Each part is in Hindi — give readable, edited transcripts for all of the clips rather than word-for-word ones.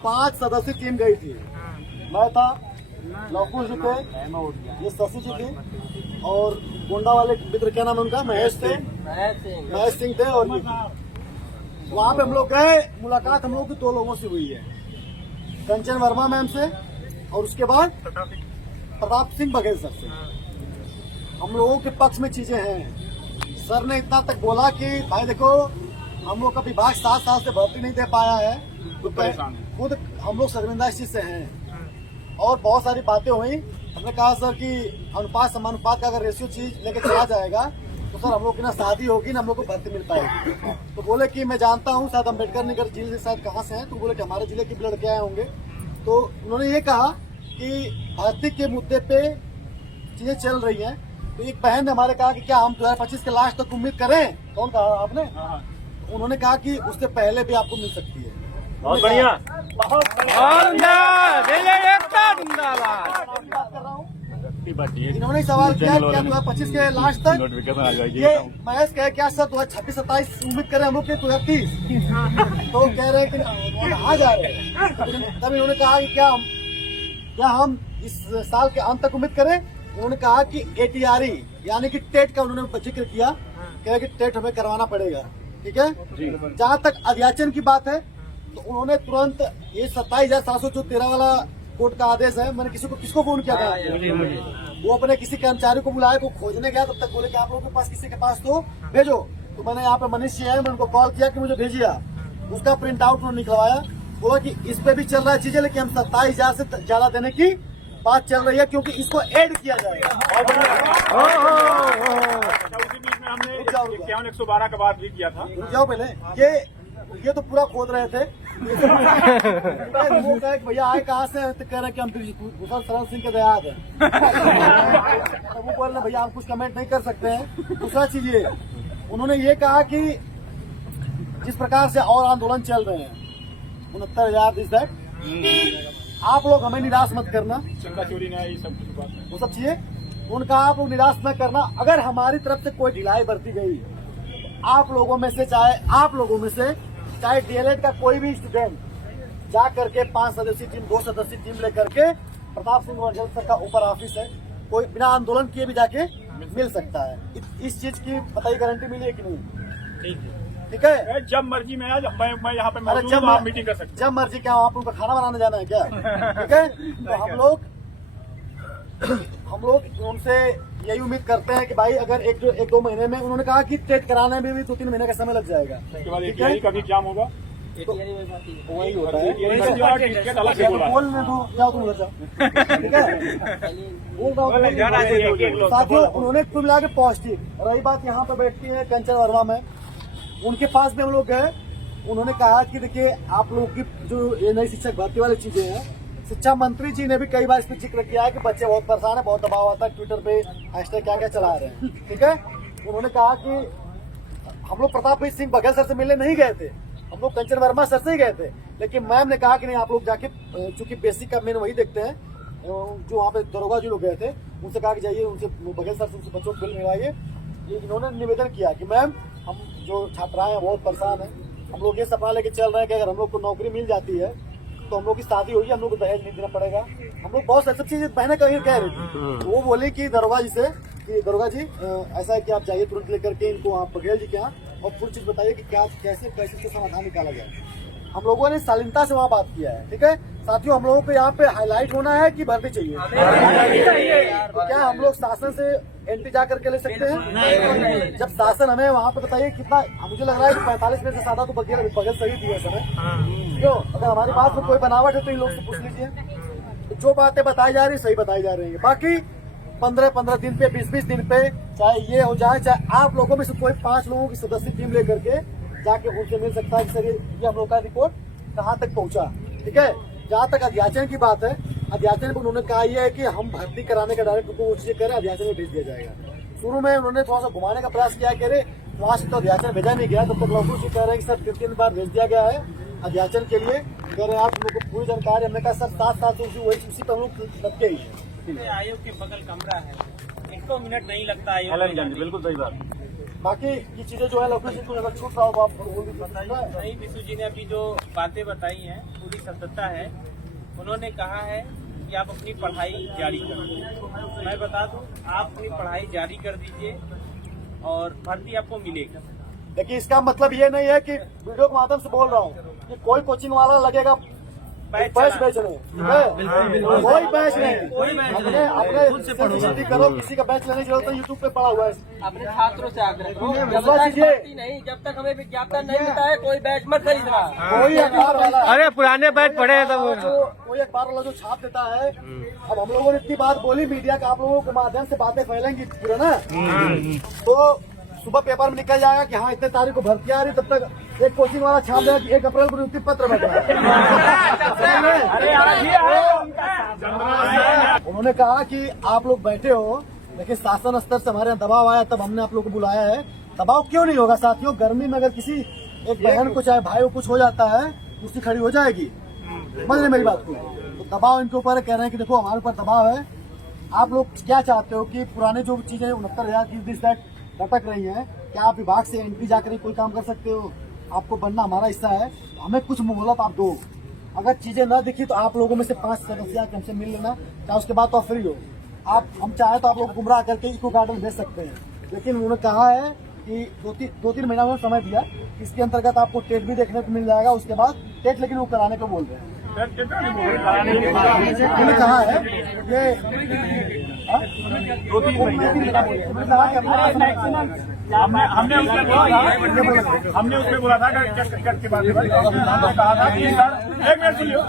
5 सदस्यीय टीम गई थी। मैं था, लौकुश जी थे, ये शशि जी थी और गोंडा वाले मित्र, क्या नाम है उनका, महेश सिंह थे। और ये वहाँ पे हम लोग गए, मुलाकात हम लोग की 2 लोगों से हुई है, कंचन वर्मा मैम से और उसके बाद प्रताप सिंह बघेल सर से। हम लोगों के पक्ष में चीजें हैं। सर ने इतना तक बोला कि भाई देखो, हम लोग का विभाग 7 साल से भर्ती नहीं दे पाया है, तो खुद हम लोग शर्मिंदा इस चीज से हैं। और बहुत सारी बातें हुई। हमने कहा सर कि अनुपात समानुपात का अगर रेशियो चीज लेके चला जाएगा तो सर हम लोग की ना शादी होगी ना हम लोग को भर्ती मिल पाएगी। तो बोले कि मैं जानता हूँ शायद अम्बेडकर नगर जिले से शायद कहाँ से हैं, तो बोले कि हमारे जिले के भी लड़के आए होंगे। तो उन्होंने ये कहा कि भर्ती के मुद्दे पे चीजें चल रही हैं। तो एक बहन ने हमारे कहा कि क्या हम 2025 के लास्ट तक उम्मीद करें? कौन कहा आपने? उन्होंने कहा कि उससे पहले भी आपको मिल सकती है। बहुत बढ़िया, बहुत इन्होंने सवाल किया क्या 2025 के लास्ट तक ये महेश कहे क्या सर 2026-27 उम्मीद करें हम लोग के 2030? तो कह रहे हैं कि आ जा रहे हैं। तब इन्होंने कहा कि क्या हम इस साल के अंत तक उम्मीद करें? उन्होंने कहा कि ATRE यानी कि टेट का उन्होंने जिक्र किया, कह रहे कि टेट हमें करवाना पड़ेगा। ठीक है। जहाँ तक अध्याचन की बात है तो उन्होंने तुरंत ये 27,713 वाला कोर्ट का आदेश है। मैंने किसको फोन किया था, वो अपने किसी कर्मचारी को बुलाया, को खोजने गया, तब तक बोले कि आप लोगों के पास किसी के पास तो भेजो। तो मैंने यहाँ पे मनीष जी है, मैंने उनको कॉल किया कि मुझे भेजिए। उसका प्रिंट आउट उन्होंने निकलवाया। बोला कि इस पे भी चल रहा है चीजें, लेकिन हम 27,000 से ज्यादा देने की बात चल रही है क्योंकि इसको ऐड किया जाएगा। हमने 51-112 का बात भी किया था। जाओ पहले, ये तो पूरा खोद रहे थे। वो कहे कि भैया आए कहाँ से? तो कह रहे कि हम भूषण शरण सिंह के दयाद है। तो वो बोल रहे भैया हम कुछ कमेंट नहीं कर सकते हैं। दूसरा चीज ये, उन्होंने ये कहा कि जिस प्रकार से और आंदोलन चल रहे हैं 69,000 दिस दैट, आप लोग हमें निराश मत करना। चंदा चोरी नहीं, सब कुछ बात है, वो सब चीजें उनका आप लोग निराश न करना। अगर हमारी तरफ से कोई ढिलाई बरती गई, आप लोगों में से चाहे DLED का कोई भी स्टूडेंट जा करके 5 सदस्यीय टीम 2 सदस्यीय टीम लेकर के प्रताप सिंह बघेल सर का ऊपर ऑफिस है, कोई बिना आंदोलन किए भी जाके मिल सकता है। इस चीज की बताइए गारंटी मिली है कि नहीं? ठीक है। जब मर्जी में आज मैं यहाँ पे मौजूद हूं, आप मीटिंग कर सकते हैं। जब मर्जी क्या आप उनको खाना बनाने जाना है क्या? ठीक है। तो हम लोग उनसे यही उम्मीद करते हैं कि भाई अगर 1-2 महीने में, उन्होंने कहा कि टेट कराने में भी 2-3 महीने का समय लग जाएगा। उसके बाद ATRE का भी एग्जाम होगा, तो वही होता है। बोलने दो, जाओ तुम उधर जाओ। ठीक है, बोल रहा हूँ साथियों। उन्होंने कुल मिला के पॉजिटिव। रही बात यहाँ पे बैठती है कंचन वर्मा में, उनके पास भी हम लोग गए। उन्होंने कहा कि देखिए आप लोगों की जो ये नई शिक्षक भर्ती वाली चीजें हैं, शिक्षा मंत्री जी ने भी कई बार इस पर जिक्र किया है कि बच्चे बहुत परेशान है, बहुत दबाव आता है, ट्विटर पे हैशटैग क्या चला रहे हैं। ठीक है। उन्होंने कहा कि हम लोग प्रताप सिंह बघेल सर से मिलने नहीं गए थे, हम लोग कंचन वर्मा सर से ही गए थे। लेकिन मैम ने कहा कि नहीं, आप लोग जाके, चूंकि बेसिक का मेन वही देखते हैं, जो वहाँ पे दरोगा जी लोग गए थे, उनसे कहा कि जाइए उनसे बघेल सर से उनसे बच्चों को बिल मिलवाइए। इन्होंने निवेदन किया कि मैम हम जो छात्राएं हैं बहुत परेशान हैं, हम लोग ये सपना लेके चल रहे हैं कि अगर हम लोग को नौकरी मिल जाती है तो हम लोग की शादी होगी, हम लोग को दहेज नहीं देना पड़ेगा। हम लोग बहुत सब चीजें बहने कहीं कह रही थी। तो वो बोले कि दरोगा जी से कि दरोगा जी ऐसा है कि आप जाइए तुरंत लेकर के इनको आप बघेल जी के यहाँ और पूरी चीज बताइए कि क्या कैसे समाधान निकाला जाए। हम लोगों ने शालीनता से वहाँ बात किया है। ठीक है साथियों, हम लोगों को यहाँ पे हाईलाइट होना है कि भर्ती चाहिए। तो क्या हम लोग शासन से एंट्री जा करके ले सकते हैं? जब शासन हमें वहाँ पे बताइए कितना, मुझे लग रहा है कि 45 में से ज्यादा तो बघेल सही दिए समय। क्यों? अगर हमारी बात में कोई बनावट है तो इन लोग से पूछ लीजिए। तो जो बातें बताई जा रही सही बताई जा रही है। बाकी 15-15 दिन पे, 20-20 दिन पे, चाहे ये हो जाए, चाहे आप लोगों में से कोई 5 लोगों की सदस्य टीम लेकर के जाके उनसे मिल सकता है कि सर ये हम लोग का रिपोर्ट कहाँ तक पहुँचा। ठीक है। जहाँ तक अध्याचन की बात है, अध्याचन में उन्होंने कहा यह है कि हम भर्ती कराने का डायरेक्ट उनको वो चीजें करें, अध्याचन में भेज दिया जाएगा। शुरू में उन्होंने थोड़ा सा घुमाने का प्रयास किया कि अरे वहाँ से तो अध्याचन भेजा नहीं गया, तब तक लौकुश जी कह रहे हैं कि सर 3 बार भेज दिया गया है अध्याचन के लिए। कह रहे हैं आप लोगों को पूरी जानकारी। हमने कहा सर 7 साल से उसी पर हम लोग लगते ही है। आयोग के बगल कमरा है, 1 मिनट नहीं लगता है। बिल्कुल सही बात। बाकी ये चीजें जो है लोकेशन को अगर छूट रहा हो आप वो भी बताइए। नहीं, विशु जी ने अभी जो बातें बताई हैं पूरी सत्यता है। उन्होंने कहा है कि आप अपनी पढ़ाई जारी करें। मैं बता दूं, आप अपनी पढ़ाई जारी कर दीजिए और भर्ती आपको मिलेगी। देखिए इसका मतलब ये नहीं है कि वीडियो के माध्यम से बोल रहा हूँ कि कोई कोचिंग वाला लगेगा बैच बेचने, कोई बैच नहीं। अपने अपने करो, किसी का बैच लेने की जरूरत है, यूट्यूब पे पड़ा हुआ है। अपने छात्रों से आग्रह करो, जब विश्वास तक कीजिए। भर्ती नहीं, जब तक हमें विज्ञापन नहीं मिलता है कोई बैच मत खरीदना। कोई अखबार वाला, अरे पुराने बैच पड़े हैं तो कोई अखबार वाला जो छाप देता है। अब हम लोगों ने इतनी बात बोली मीडिया के आप लोगों के माध्यम से बातें फैलेंगी पूरा ना, तो सुबह पेपर में निकल जाएगा कि हाँ इतने तारीख को भर्ती आ रही, तब तक एक कोचिंग वाला छाप देगा कि 1 अप्रैल को नियुक्ति पत्र भेजा। उन्होंने कहा कि आप लोग बैठे हो, लेकिन शासन स्तर से हमारे यहाँ दबाव आया तब हमने आप लोग को बुलाया है। दबाव क्यों नहीं होगा साथियों? गर्मी में अगर किसी एक बहन को चाहे भाई को कुछ हो जाता है, कुर्सी खड़ी हो जाएगी। समझ रहे मेरी बात को? तो दबाव इनके ऊपर कह रहे हैं कि देखो हमारे ऊपर दबाव है। आप लोग क्या चाहते हो कि पुराने जो चीजें 69,000 की लटक रही है, क्या आप विभाग से एंट्री जाकर कोई काम कर सकते हो? आपको बनना हमारा हिस्सा है, हमें कुछ मोहलत आप दो। अगर चीजें न दिखी तो आप लोगों में से 5 सदस्य हमसे मिल लेना, चाहे उसके बाद तो आप फ्री हो। आप हम चाहे तो आप लोग गुमराह करके इको गार्डन भेज सकते हैं, लेकिन उन्होंने कहा है कि 2-3 महीना में समय दिया, इसके अंतर्गत आपको टेट भी देखने को मिल जाएगा। उसके बाद टेट लेकिन वो कराने को बोल रहे हैं। उन्होंने कहा है ये 2-3 हमने उसमें बोला था कट के बाद कहा था कि सर एक मिनट सुनियो,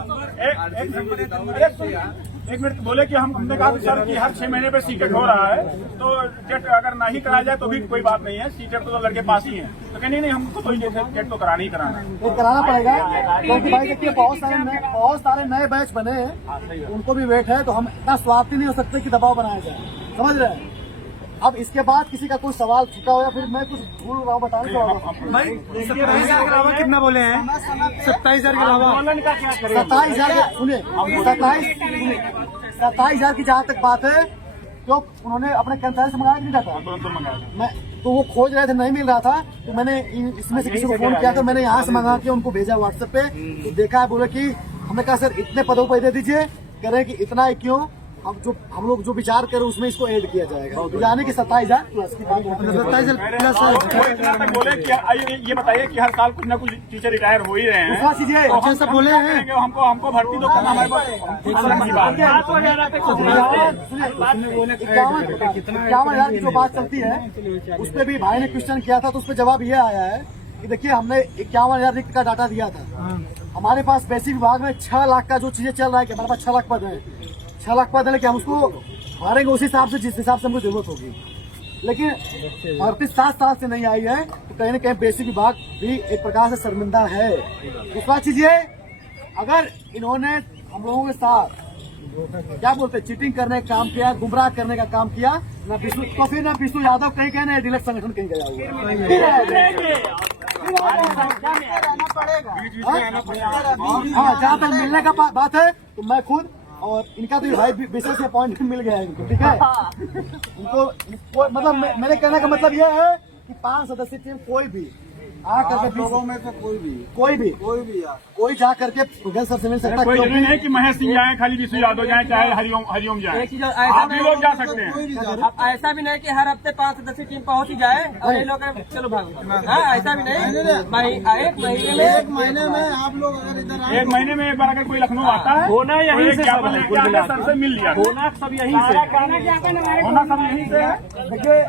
एक मिनट बोले कि हमने कहा सर कि हर 6 महीने पे सीटेट हो रहा है, तो टेट अगर नहीं कराया जाए तो भी कोई बात नहीं है, सीटेट तो लड़के पास ही है। तो कहने नहीं हमको तो टेट तो कराना ही कराना है, तो कराना पड़ेगा। क्योंकि भाई देखिए बहुत सारे नए बैच बने हैं, उनको भी वेट है, तो हम इतना स्वार्थी नहीं हो सकते कि दबाव बनाया जाए। समझ रहे हैं? अब इसके बाद किसी का कोई सवाल छूटा हो या फिर मैं कुछ भूल रहा हूँ बताने तो भाई 27,000 के अलावा कितना बोले हैं? 27,000 के अलावा 27,000 सुनिए 27,000 की जहाँ तक बात है, तो उन्होंने अपने कैंसर से मंगाया नहीं था। मैं तो वो खोज रहे थे, नहीं मिल रहा था, तो मैंने इसमें से किसी को फोन किया, तो मैंने यहाँ से मंगा के उनको भेजा व्हाट्सएप पे। तो देखा है, बोले कि हमने कहा सर इतने पदों पर दे दीजिए, कह रहे हैं कि इतना है क्यों, अब हम लोग जो विचार करें उसमें इसको ऐड किया जाएगा, यानी कि 27,000 प्लस की बात। 27,000 प्लस। बोले ये बताइए कि हर साल कुछ न कुछ टीचर रिटायर हो ही रहे हैं, विश्वास कीजिए हम सब बोले हैं हमको भर्ती तो करना हमारे पास 51,000 की जो बात चलती है, उस पर भी भाई ने क्वेश्चन किया था, तो उस पर जवाब ये आया है कि देखिए हमने 51,000 रिक्त का डाटा दिया था। हमारे पास बेसिक विभाग में 6 लाख का जो चीजें चल रहा है कि हमारे पास 6 लाख पद है, 6 लाख पद है कि हम उसको भरेंगे उस हिसाब से जिस हिसाब से हमको जरूरत होगी। लेकिन भर्ती 7 साल से नहीं आई है, तो कहीं न कहीं बेसिक विभाग भी एक प्रकार से शर्मिंदा है। विश्वास कीजिए, अगर इन्होंने हम लोगों के साथ क्या बोलते चीटिंग करने का काम किया, गुमराह करने का काम किया, ना विष्णु तो फिर ना विष्णु यादव कहीं गए, ना डिलक्स संगठन कहीं गया हुआ। हाँ, जहाँ तक मिलने का बात है तो मैं खुद और इनका तो भाई विशेष अपॉइंटमेंट मिल गया है इनको, ठीक है। इनको मतलब मेरे कहने का मतलब यह है कि 5 सदस्यीय टीम कोई भी आ करके लोगों में से कोई जा करके गैस सर से मिल सकता है। कोई जरूरी नहीं कि महेश सिंह जाए, खाली विष्णु यादव जाए, चाहे हरिओम जाए, आप भी लोग जा सकते हैं। अब ऐसा भी नहीं कि हर हफ्ते 5 सदस्यीय टीम पहुंच ही जाए और ये लोग चलो भागो। हाँ, ऐसा भी नहीं। एक महीने में आप लोग अगर इधर 1 महीने में एक बार अगर कोई लखनऊ आता है, होना यहीं से सर से मिल लिया, होना सब यहीं से, होना सब यहीं से है। देखिए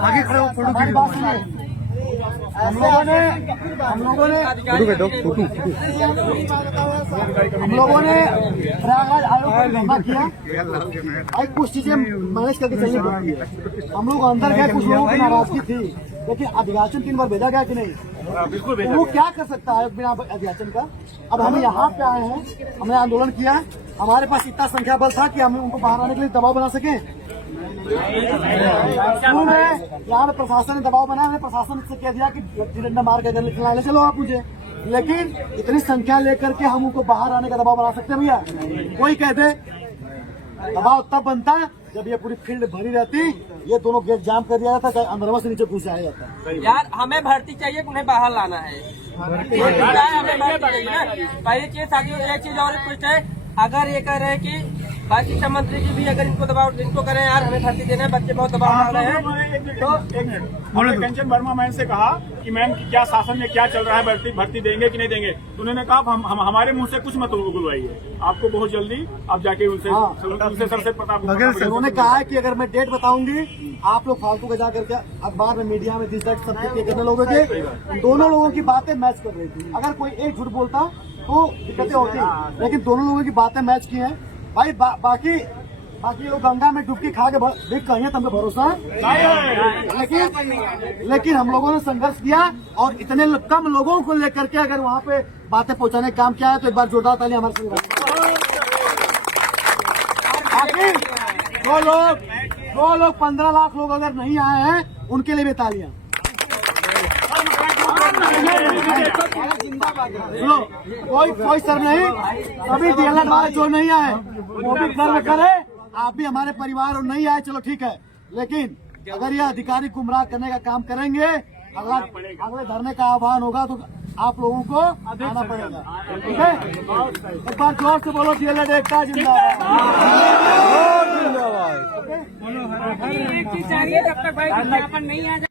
आगे खड़े हो, हमारी बात सुनिए। हम लोगों प्रयागराज आयोग को धरना किया, भाई कुछ चीजें मैनेज करके चाहिए होती है। हम लोग अंदर गए, कुछ लोगों की नाराजगी थी, लेकिन अधियाचन 3 बार भेजा गया कि नहीं? बिल्कुल भेजा। वो क्या कर सकता है बिना अधियाचन का? अब हम यहाँ पे आए हैं, हमने आंदोलन किया, हमारे पास इतना संख्या बल था कि हम उनको बाहर आने के लिए दबाव बना सके। यहाँ पे प्रशासन ने दबाव बनाया, प्रशासन से कह दिया कि डंडा मार के अगर निकलना ले चलो आप मुझे, लेकिन इतनी संख्या लेकर के हम उनको बाहर आने का दबाव बना सकते हैं भैया? कोई कहते दबाव तब बनता जब ये पूरी फील्ड भरी रहती, ये दोनों गेट जाम कर दिया जाता, अंदरवा से नीचे घुस जाया जाता। यार हमें भर्ती चाहिए, उन्हें बाहर लाना है। हमें भर्ती चाहिए ना। पहली चीज साथियों, एक चीज और कुछ है, अगर ये कह रहे हैं कि भाई शिक्षा मंत्री जी भी अगर इनको दबाव, इनको करें यार हमें भर्ती देना है, बच्चे बहुत दबाव डाल रहे हैं। तो एक मिनट, हमने कंचन वर्मा मैम से कहा कि मैम क्या शासन में क्या चल रहा है, भर्ती देंगे कि नहीं देंगे। तो उन्होंने कहा हम हमारे मुंह से कुछ मत बुलवाइए, आपको बहुत जल्दी आप जाके उनसे सर से पता। उन्होंने कहा है कि अगर मैं डेट बताऊंगी, आप लोग फालतू का जा करके अखबार में, मीडिया में दिस दैट सब करने लोगों के, दोनों लोगों की बातें मैच कर रही थी। अगर कोई एक झूठ बोलता तो दिक्कतें होती, लेकिन दोनों लोगों की बातें मैच की हैं भाई। बाकी लोग गंगा में डुबकी खा के देख कहीं है, तुमको भरोसा है। लेकिन हम लोगों ने संघर्ष किया और इतने कम लोगों को लेकर के अगर वहाँ पे बातें पहुँचाने का काम किया है, तो एक बार जोरदार ताली हमारे संघर्ष। दो लोग 15 लाख लोग अगर नहीं आए हैं, उनके लिए भी तालियां। सुनो, कोई सर नहीं, सभी डीएलएड वाले जो नहीं आए वो भी गर्व करे, आप भी हमारे परिवार और नहीं आए, चलो ठीक है। लेकिन अगर ये अधिकारी गुमराह करने का काम करेंगे, अगले धरने का आह्वान होगा तो आप लोगों को आना पड़ेगा, ठीक है। एक बार जोर से बोलो, डीएलएड एकता जिंदाबाद। एक चीज चाहिए, जब तक भाई विज्ञापन नहीं आ